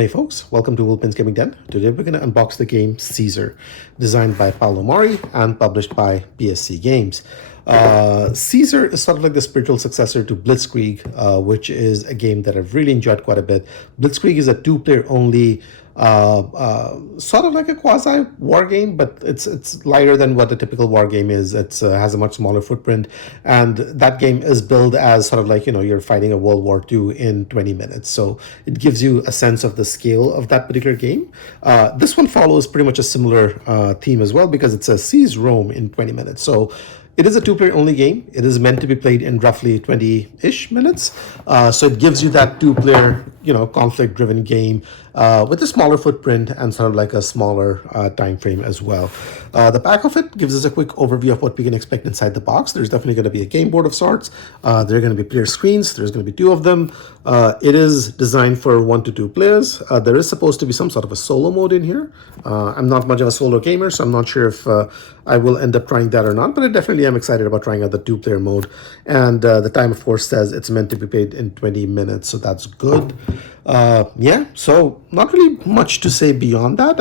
Hey folks, welcome to Wilpin's Gaming Den. Today we're going to unbox the game Caesar, designed by Paolo Mori and published by PSC Games. Caesar is sort of like the spiritual successor to Blitzkrieg, which is a game that I've really enjoyed quite a bit. Blitzkrieg is a two-player only, sort of like a quasi war game, but it's lighter than what a typical war game is. It has a much smaller footprint, and that game is billed as sort of like, you know, you're fighting a World War II in 20 minutes. So it gives you a sense of the scale of that particular game. This one follows pretty much a similar theme as well, because it's a seize Rome in 20 minutes. So it is a two-player only game. It is meant to be played in roughly 20-ish minutes. So it gives you that two-player, you know, conflict-driven game with a smaller footprint and sort of like a smaller time frame as well. The back of it gives us a quick overview of what we can expect inside the box. There's definitely going to be a game board of sorts. There are going to be player screens. There's going to be two of them. It is designed for 1 to 2 players. There is supposed to be some sort of a solo mode in here. I'm not much of a solo gamer, so I'm not sure if I will end up trying that or not, but I definitely am excited about trying out the two-player mode. And the time, of course, says it's meant to be played in 20 minutes, so that's good. Yeah, so not really much to say beyond that.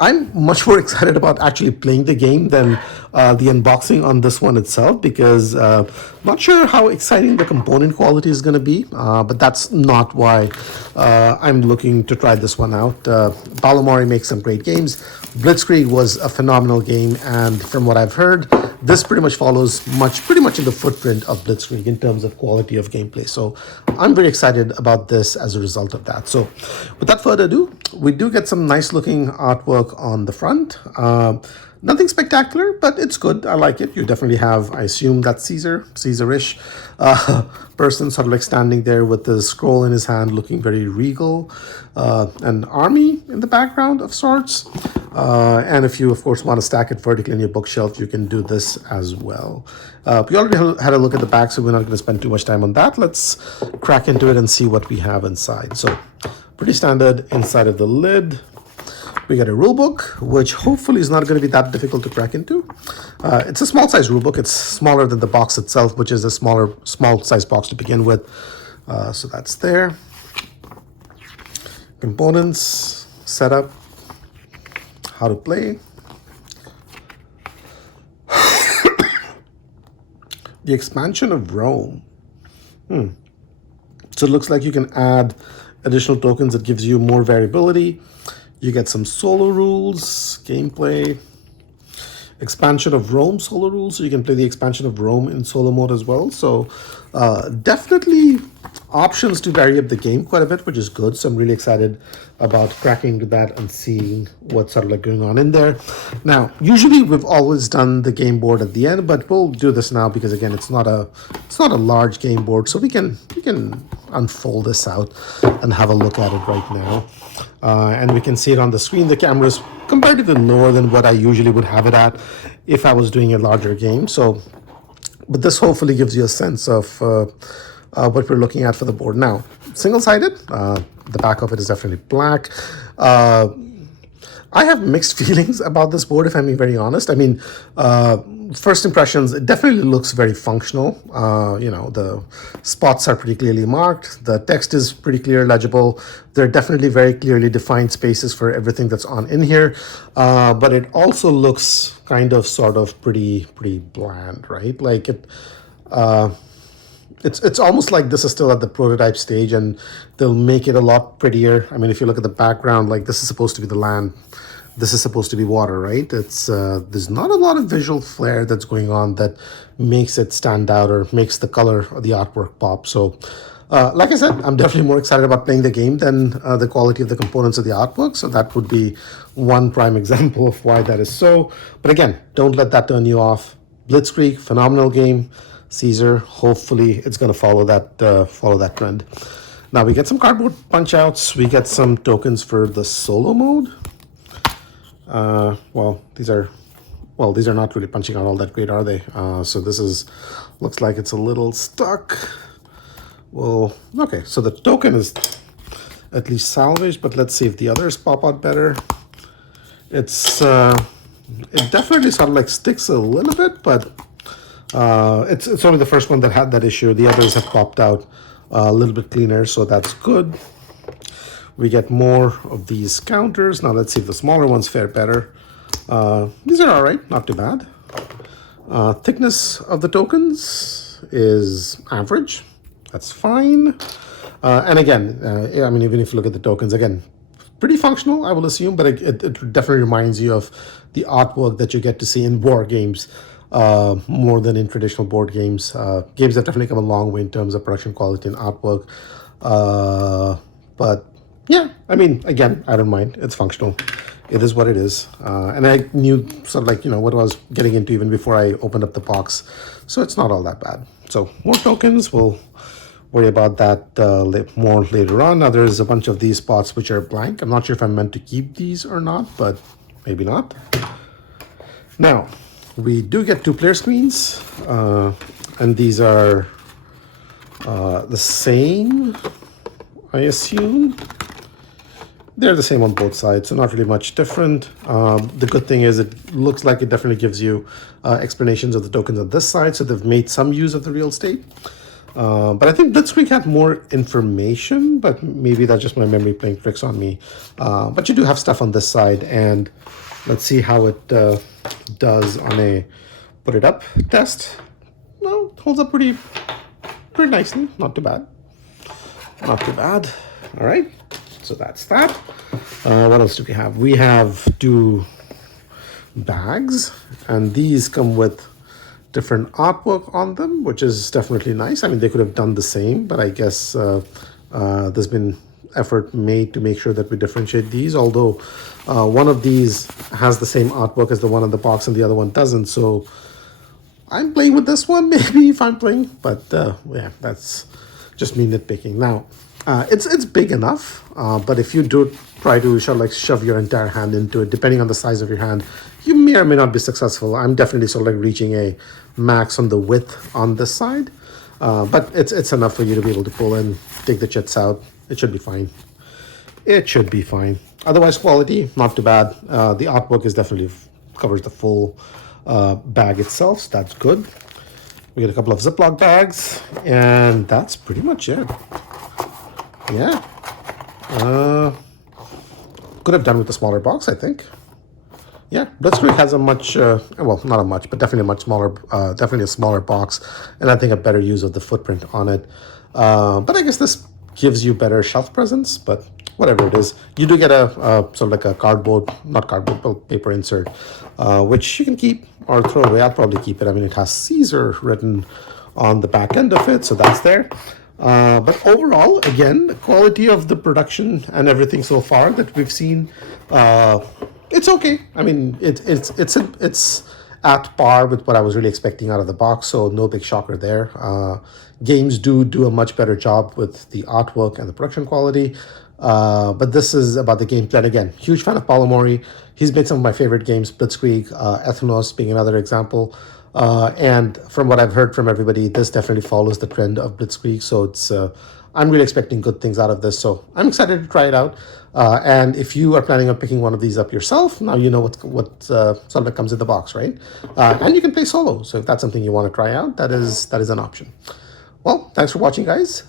I'm much more excited about actually playing the game than the unboxing on this one itself, because not sure how exciting the component quality is going to be, but that's not why I'm looking to try this one out. Paolo Mori makes some great games. Blitzkrieg was a phenomenal game, and from what I've heard, this pretty much follows pretty much in the footprint of Blitzkrieg in terms of quality of gameplay. So I'm very excited about this as a result of that. So without further ado, we do get some nice looking artwork on the front. Nothing spectacular, but it's good. I like it. You definitely have, I assume that's Caesar-ish person sort of like standing there with the scroll in his hand, looking very regal. An army in the background of sorts. And if you, of course, want to stack it vertically in your bookshelf, you can do this as well. We already had a look at the back, so we're not going to spend too much time on that. Let's crack into it and see what we have inside. So pretty standard inside of the lid. We get a rule book, which hopefully is not going to be that difficult to crack into. It's a small size rule book. It's smaller than the box itself, which is a small size box to begin with. So that's there. Components, setup, how to play. The expansion of Rome. So it looks like you can add additional tokens that gives you more variability. You get some solo rules, gameplay, expansion of Rome solo rules, so you can play the expansion of Rome in solo mode as well. So definitely options to vary up the game quite a bit, which is good. So I'm really excited about cracking into that and seeing what's sort of like going on in there. Now, usually we've always done the game board at the end, but we'll do this now because again, it's not a large game board, so we can unfold this out and have a look at it right now. And we can see it on the screen. The camera is comparatively lower than what I usually would have it at if I was doing a larger game. So, but this hopefully gives you a sense of what we're looking at for the board. Now, single-sided, the back of it is definitely black. I have mixed feelings about this board, if I'm being very honest. I mean, first impressions, it definitely looks very functional. You know, the spots are pretty clearly marked. The text is pretty clear, legible. There are definitely very clearly defined spaces for everything that's on in here. But it also looks kind of sort of pretty bland, right? Like it's almost like this is still at the prototype stage, and they'll make it a lot prettier. I mean, if you look at the background, like this is supposed to be the land. This is supposed to be water, right? It's there's not a lot of visual flair that's going on that makes it stand out or makes the color of the artwork pop. So like I said, I'm definitely more excited about playing the game than the quality of the components of the artwork. So that would be one prime example of why that is so. But again, don't let that turn you off. Blitzkrieg, phenomenal game. Caesar, hopefully it's going to follow that trend. Now we get some cardboard punch outs. We get some tokens for the solo mode. Well, these are not really punching out all that great, are they? So this looks like it's a little stuck. Well, okay, so the token is at least salvaged, but let's see if the others pop out better. It definitely sort of like sticks a little bit, but it's only the first one that had that issue. The others have popped out a little bit cleaner, so that's good. We get more of these counters. Now let's see if the smaller ones fare better. These are all right, not too bad. Thickness of the tokens is average. That's fine. And again, I mean, even if you look at the tokens, again, pretty functional, I will assume, but it definitely reminds you of the artwork that you get to see in war games more than in traditional board games. Games have definitely come a long way in terms of production quality and artwork. But yeah, I mean, again, I don't mind. It's functional. It is what it is. And I knew sort of like, what I was getting into even before I opened up the box. So it's not all that bad. So more tokens. We'll worry about that more later on. Now there's a bunch of these spots which are blank. I'm not sure if I'm meant to keep these or not, but maybe not. Now, we do get 2 player screens. And these are the same, I assume. They're the same on both sides, so not really much different. The good thing is it looks like it definitely gives you explanations of the tokens on this side, so they've made some use of the real estate. But I think Blitzkrieg had more information, but maybe that's just my memory playing tricks on me. But you do have stuff on this side, and let's see how it does on a put it up test. Well, it holds up pretty nicely. Not too bad. Not too bad. All right. So that's that. What else do we have? We have 2 bags, and these come with different artwork on them, which is definitely nice. I mean, they could have done the same, but I guess there's been effort made to make sure that we differentiate these, although one of these has the same artwork as the one in the box and the other one doesn't. So I'm playing with this one, maybe, if I'm playing, but yeah, that's just me nitpicking. Now, it's big enough, but if you do try to shove your entire hand into it, depending on the size of your hand, you may or may not be successful. I'm definitely sort of like reaching a max on the width on this side, but it's enough for you to be able to pull and take the chits out. It should be fine. It should be fine. Otherwise, quality, not too bad. The artwork is definitely covers the full bag itself, so that's good. We get a couple of Ziploc bags, and that's pretty much it. Yeah. Could have done with a smaller box, I think. Yeah, Blitzkrieg has a much, well, not a much, but definitely a much smaller, definitely a smaller box, and I think a better use of the footprint on it. But I guess this gives you better shelf presence, but whatever it is. You do get a sort of like a cardboard, not cardboard, but paper insert, which you can keep or throw away. I'll probably keep it. I mean, it has Caesar written on the back end of it, so that's there. But overall, again, the quality of the production and everything so far that we've seen, it's okay. I mean, it's at par with what I was really expecting out of the box, so no big shocker there. Games do a much better job with the artwork and the production quality. But this is about the gameplay. And again, huge fan of Paolo Mori. He's made some of my favorite games, Blitzkrieg, Ethnos being another example. And from what I've heard from everybody, this definitely follows the trend of Blitzkrieg. So it's I'm really expecting good things out of this. So I'm excited to try it out. And if you are planning on picking one of these up yourself, now you know what sort of comes in the box, right? And you can play solo. So if that's something you want to try out, that is an option. Well, thanks for watching, guys.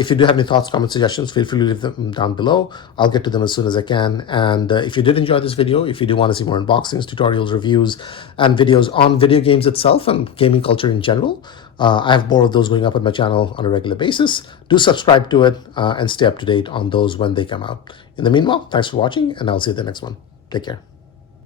If you do have any thoughts, comments, suggestions, feel free to leave them down below. I'll get to them as soon as I can. And if you did enjoy this video, if you do want to see more unboxings, tutorials, reviews, and videos on video games itself and gaming culture in general, I have more of those going up on my channel on a regular basis. Do subscribe to it and stay up to date on those when they come out. In the meanwhile, thanks for watching, and I'll see you in the next one. Take care.